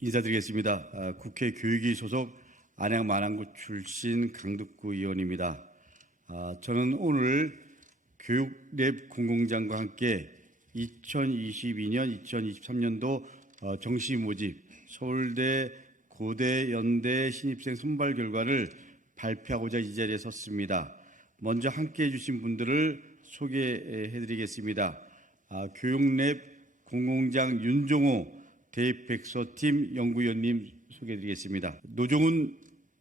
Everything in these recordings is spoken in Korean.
인사드리겠습니다. 국회 교육위 소속 안양 마랑구 출신 강덕구 의원입니다. 저는 오늘 교육랩 공공장과 함께 2022년, 2023년도 정시 모집 서울대, 고대, 연대 신입생 선발 결과를 발표하고자 이 자리에 섰습니다. 먼저 함께해 주신 분들을 소개해드리겠습니다. 교육랩 공공장 윤종호 대백서팀 연구위원님 소개해드리겠습니다. 노종훈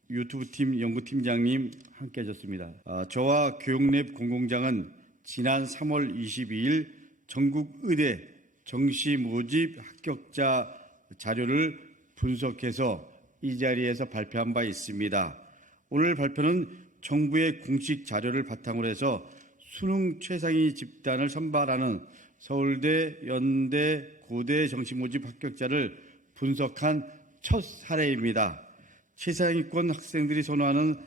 유튜브팀 연구팀장님 함께하셨습니다. 저와 교육랩 공공장은 지난 3월 22일 전국 의대 정시 모집 합격자 자료를 분석해서 이 자리에서 발표한 바 있습니다. 오늘 발표는 정부의 공식 자료를 바탕으로 해서 수능 최상위 집단을 선발하는 서울대, 연대, 고대 정시 모집 합격자를 분석한 첫 사례입니다. 최상위권 학생들이 선호하는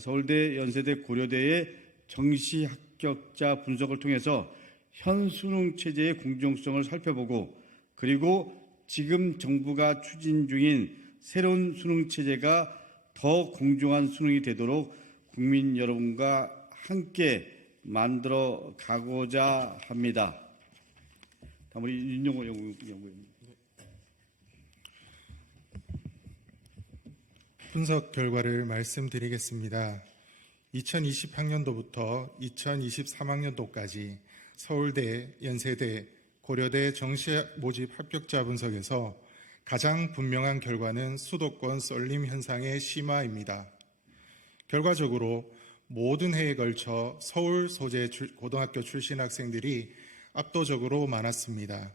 서울대, 연세대, 고려대의 정시 합격자 분석을 통해서 현 수능 체제의 공정성을 살펴보고 그리고 지금 정부가 추진 중인 새로운 수능 체제가 더 공정한 수능이 되도록 국민 여러분과 함께 만들어 가고자 합니다. 다음 우리 윤종호 연구위원. 분석 결과를 말씀드리겠습니다. 2020학년도부터 2023학년도까지 서울대, 연세대, 고려대 정시 모집 합격자 분석에서 가장 분명한 결과는 수도권 썰림 현상의 심화입니다. 결과적으로 모든 해에 걸쳐 서울 소재 고등학교 출신 학생들이 압도적으로 많았습니다.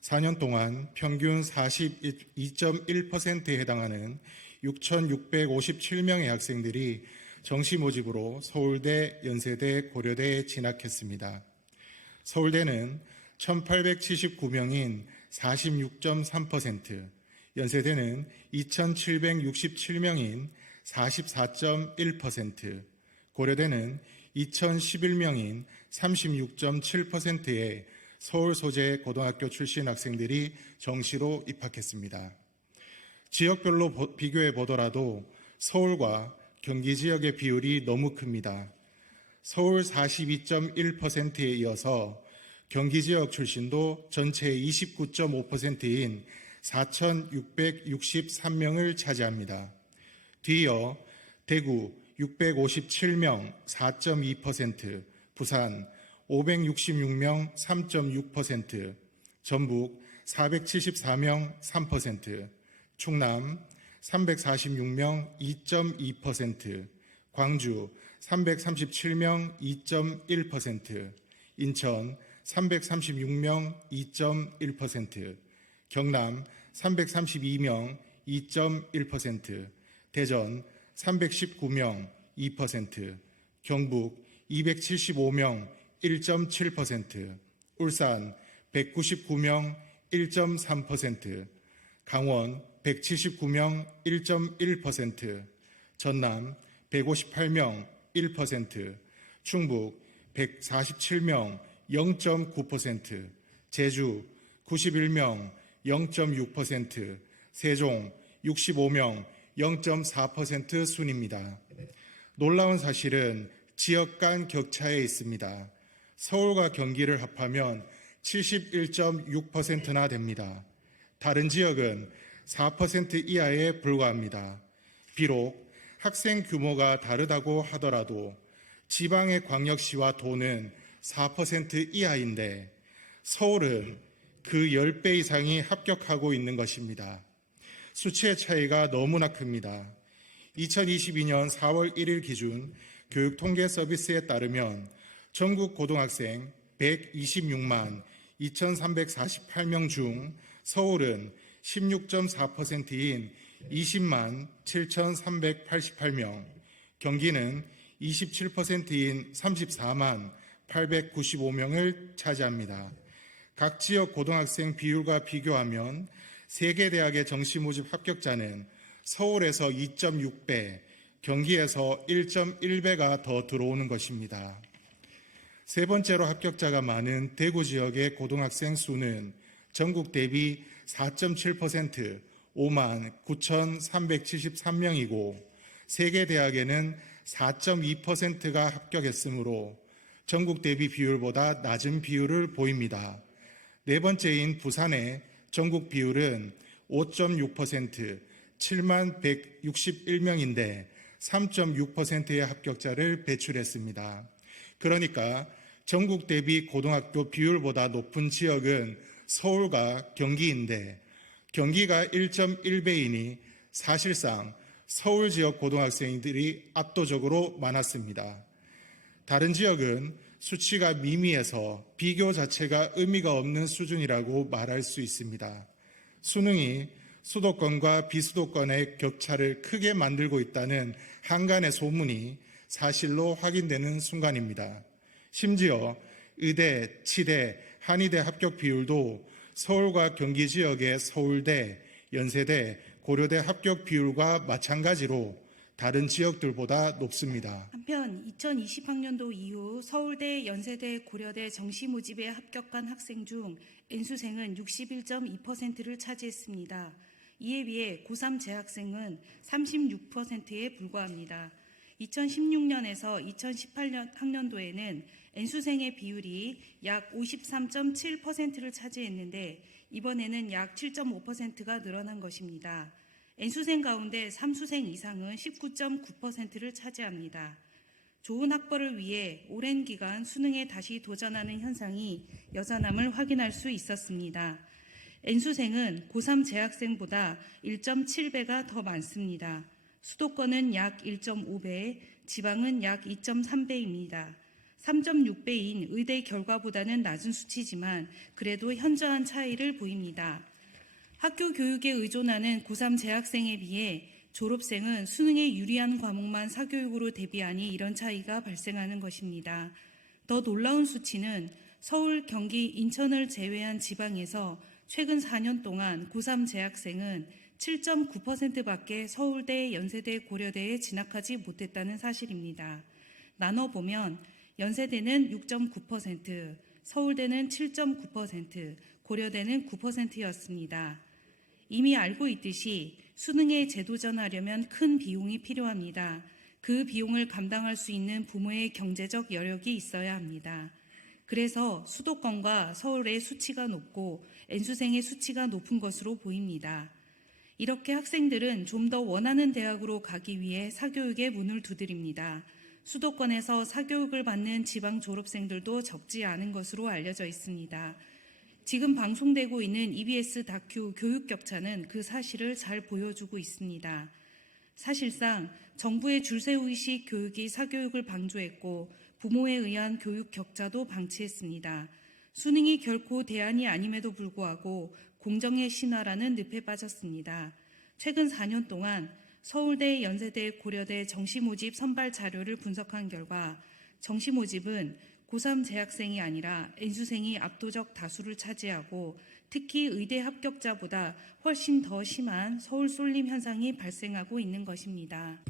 4년 동안 평균 42.1%에 해당하는 6,657명의 학생들이 정시 모집으로 서울대, 연세대, 고려대에 진학했습니다. 서울대는 1,879명인 46.3%, 연세대는 2,767명인 44.1%, 고려대는 2,011명인 36.7%의 서울 소재 고등학교 출신 학생들이 정시로 입학했습니다. 지역별로 비교해 보더라도 서울과 경기 지역의 비율이 너무 큽니다. 서울 42.1%에 이어서 경기 지역 출신도 전체의 29.5%인 4,663명을 차지합니다. 뒤이어 대구 657명 4.2%, 부산 566명 3.6%, 전북 474명 3%, 충남 346명 2.2%, 광주 337명 2.1%, 인천 336명 2.1%, 경남 332명 2.1%, 대전 319명 2%, 경북 275명 1.7%, 울산 199명 1.3%, 강원 179명 1.1%, 전남 158명 1%, 충북 147명 0.9%, 제주 91명 0.6%, 세종 65명 0.4% 순입니다. 놀라운 사실은 지역 간 격차에 있습니다. 서울과 경기를 합하면 71.6%나 됩니다. 다른 지역은 4% 이하에 불과합니다. 비록 학생 규모가 다르다고 하더라도 지방의 광역시와 도는 4% 이하인데 서울은 그 10배 이상이 합격하고 있는 것입니다. 수치의 차이가 너무나 큽니다. 2022년 4월 1일 기준 교육통계서비스에 따르면 전국 고등학생 126만 2,348명 중 서울은 16.4%인 20만 7,388명, 경기는 27%인 34만 895명을 차지합니다. 각 지역 고등학생 비율과 비교하면 세개 대학의 정시 모집 합격자는 서울에서 2.6배, 경기에서 1.1배가 더 들어오는 것입니다. 세 번째로 합격자가 많은 대구 지역의 고등학생 수는 전국 대비 4.7%, 59,373명이고 세계 대학에는 4.2%가 합격했으므로 전국 대비 비율보다 낮은 비율을 보입니다. 네 번째인 부산의 전국 비율은 5.6%, 7만 161명인데 3.6%의 합격자를 배출했습니다. 그러니까 전국 대비 고등학교 비율보다 높은 지역은 서울과 경기인데 경기가 1.1배이니 사실상 서울 지역 고등학생들이 압도적으로 많았습니다. 다른 지역은 수치가 미미해서 비교 자체가 의미가 없는 수준이라고 말할 수 있습니다. 수능이 수도권과 비수도권의 격차를 크게 만들고 있다는 한간의 소문이 사실로 확인되는 순간입니다. 심지어 의대, 치대, 한의대 합격 비율도 서울과 경기 지역의 서울대, 연세대, 고려대 합격 비율과 마찬가지로 다른 지역들보다 높습니다. 한편 2020학년도 이후 서울대, 연세대, 고려대 정시 모집에 합격한 학생 중 N수생은 61.2%를 차지했습니다. 이에 비해 고3 재학생은 36%에 불과합니다. 2016년에서 2018년 학년도에는 N수생의 비율이 약 53.7%를 차지했는데 이번에는 약 7.5%가 늘어난 것입니다. N수생 가운데 3수생 이상은 19.9%를 차지합니다. 좋은 학벌을 위해 오랜 기간 수능에 다시 도전하는 현상이 여전함을 확인할 수 있었습니다. N수생은 고3 재학생보다 1.7배가 더 많습니다. 수도권은 약 1.5배, 지방은 약 2.3배입니다. 3.6배인 의대 결과보다는 낮은 수치지만 그래도 현저한 차이를 보입니다. 학교 교육에 의존하는 고3 재학생에 비해 졸업생은 수능에 유리한 과목만 사교육으로 대비하니 이런 차이가 발생하는 것입니다. 더 놀라운 수치는 서울, 경기, 인천을 제외한 지방에서 최근 4년 동안 고3 재학생은 7.9%밖에 서울대, 연세대, 고려대에 진학하지 못했다는 사실입니다. 나눠보면 연세대는 6.9%, 서울대는 7.9%, 고려대는 9%였습니다. 이미 알고 있듯이 수능에 재도전하려면 큰 비용이 필요합니다. 그 비용을 감당할 수 있는 부모의 경제적 여력이 있어야 합니다. 그래서 수도권과 서울의 수치가 높고 N수생의 수치가 높은 것으로 보입니다. 이렇게 학생들은 좀 더 원하는 대학으로 가기 위해 사교육의 문을 두드립니다. 수도권에서 사교육을 받는 지방 졸업생들도 적지 않은 것으로 알려져 있습니다. 지금 방송되고 있는 EBS 다큐 교육 격차는 그 사실을 잘 보여주고 있습니다. 사실상 정부의 줄세우기식 교육이 사교육을 방조했고 부모에 의한 교육 격차도 방치했습니다. 수능이 결코 대안이 아님에도 불구하고 공정의 신화라는 늪에 빠졌습니다. 최근 4년 동안 서울대, 연세대, 고려대 정시 모집 선발 자료를 분석한 결과 정시 모집은 고3 재학생이 아니라 N수생이 압도적 다수를 차지하고 특히 의대 합격자보다 훨씬 더 심한 서울 쏠림 현상이 발생하고 있는 것입니다.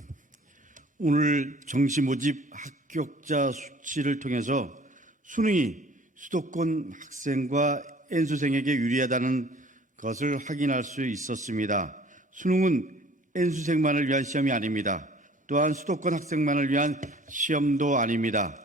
오늘 정시 모집 합격자 수치를 통해서 수능이 수도권 학생과 N수생에게 유리하다는 것을 확인할 수 있었습니다. 수능은 N수생만을 위한 시험이 아닙니다. 또한 수도권 학생만을 위한 시험도 아닙니다.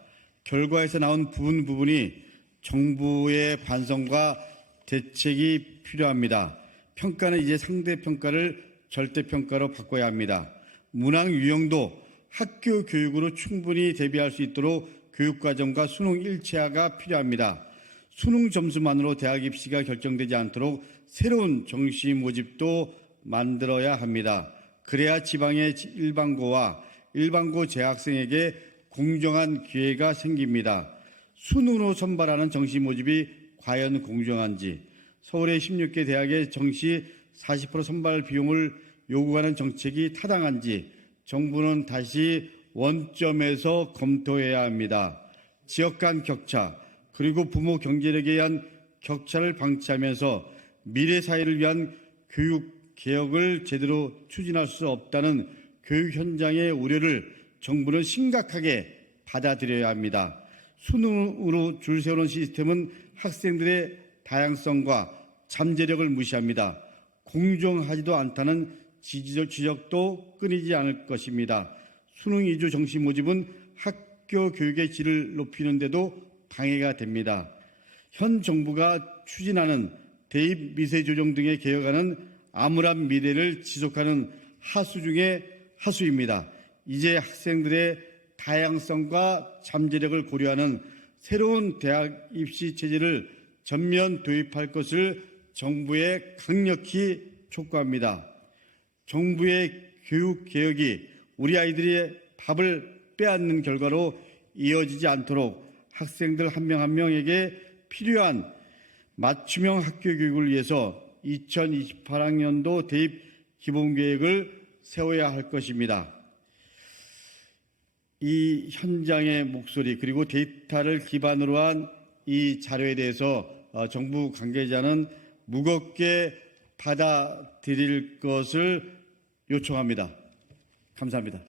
결과에서 나온 부분이 정부의 반성과 대책이 필요합니다. 평가는 이제 상대평가를 절대평가로 바꿔야 합니다. 문항 유형도 학교 교육으로 충분히 대비할 수 있도록 교육과정과 수능 일체화가 필요합니다. 수능 점수만으로 대학 입시가 결정되지 않도록 새로운 정시 모집도 만들어야 합니다. 그래야 지방의 일반고와 일반고 재학생에게 공정한 기회가 생깁니다. 수능으로 선발하는 정시 모집이 과연 공정한지, 서울의 16개 대학의 정시 40% 선발 비용을 요구하는 정책이 타당한지 정부는 다시 원점에서 검토해야 합니다. 지역 간 격차, 그리고 부모 경제력에 의한 격차를 방치하면서 미래 사회를 위한 교육 개혁을 제대로 추진할 수 없다는 교육 현장의 우려를 정부는 심각하게 받아들여야 합니다. 수능으로 줄 세우는 시스템은 학생들의 다양성과 잠재력을 무시합니다. 공정하지도 않다는 지적도 끊이지 않을 것입니다. 수능 위주 정시 모집은 학교 교육의 질을 높이는 데도 방해가 됩니다. 현 정부가 추진하는 대입 미세 조정 등의 개혁안은 암울한 미래를 지속하는 하수 중의 하수입니다. 이제 학생들의 다양성과 잠재력을 고려하는 새로운 대학 입시 체제를 전면 도입할 것을 정부에 강력히 촉구합니다. 정부의 교육 개혁이 우리 아이들의 밥을 빼앗는 결과로 이어지지 않도록 학생들 한 명 한 명에게 필요한 맞춤형 학교 교육을 위해서 2028학년도 대입 기본계획을 세워야 할 것입니다. 이 현장의 목소리 그리고 데이터를 기반으로 한 이 자료에 대해서 정부 관계자는 무겁게 받아들일 것을 요청합니다. 감사합니다.